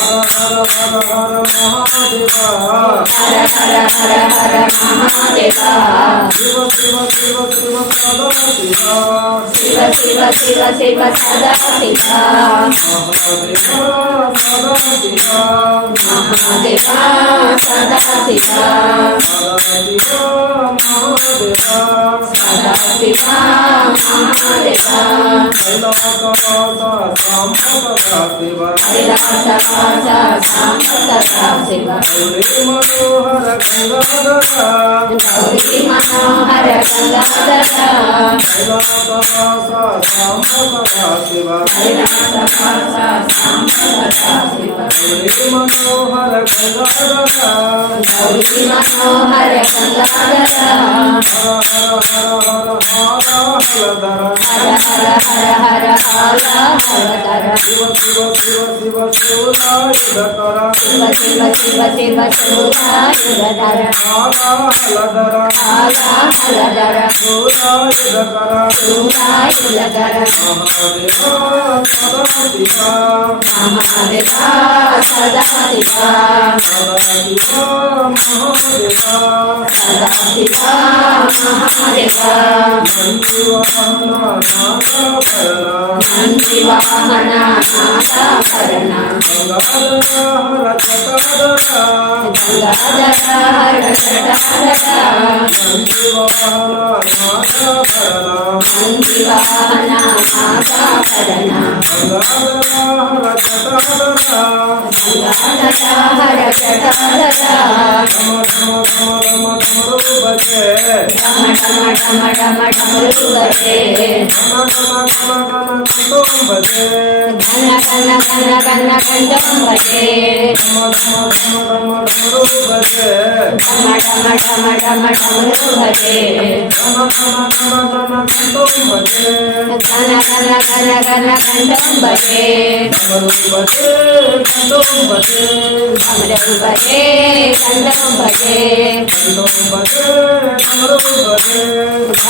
హర హర హర మహాదేవ హర హర హర హర మహాదేవ శివ శివ శివ శివ సదా శివ శివ శివ శివ శివ సదా శివ మహాదేవ సదా శివ మహాదేవ సదా శివ సదా శివ మహాదేవ సదా శివ మనోహర మనోహర గంగాధర గౌరీ మనోహర గంగాధర కైలాసవాస సాంబ శివ కైలాసవాస సాంబ సదా శివ గౌరీ మనోహర గంగాధర గౌరీ మనోహర గంగాధర హర హర హర హర హర హరధర హర హర హర హర శివ శివ శివ శివ శివ శివ శివ శివ శివధర కాళహలధర సదా సదా నాదాభరణ గంగాధర గంగాధర గంగాధర ధమ ధమ ధమ ధమ ధమరు భజే డమ డమ డమ డమ డమరు భజే ఘన ఘన ఘన ఘన కంఠం భజే ఘన ఘన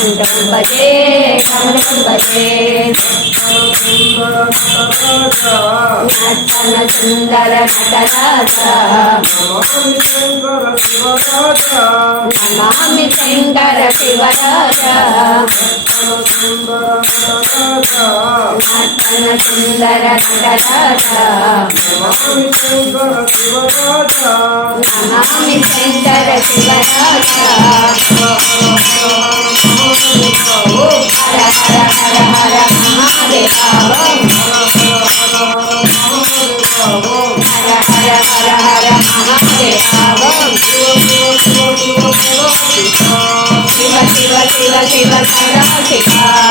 ఘన భజే ధమరు భజే కంఠం సుందర నటరాజ నమామి శంకర శివరాజ సుందర సుందర నటరాజ నమామి శంకర శివరాజ. శివ శివ శివ శివ సదా శివ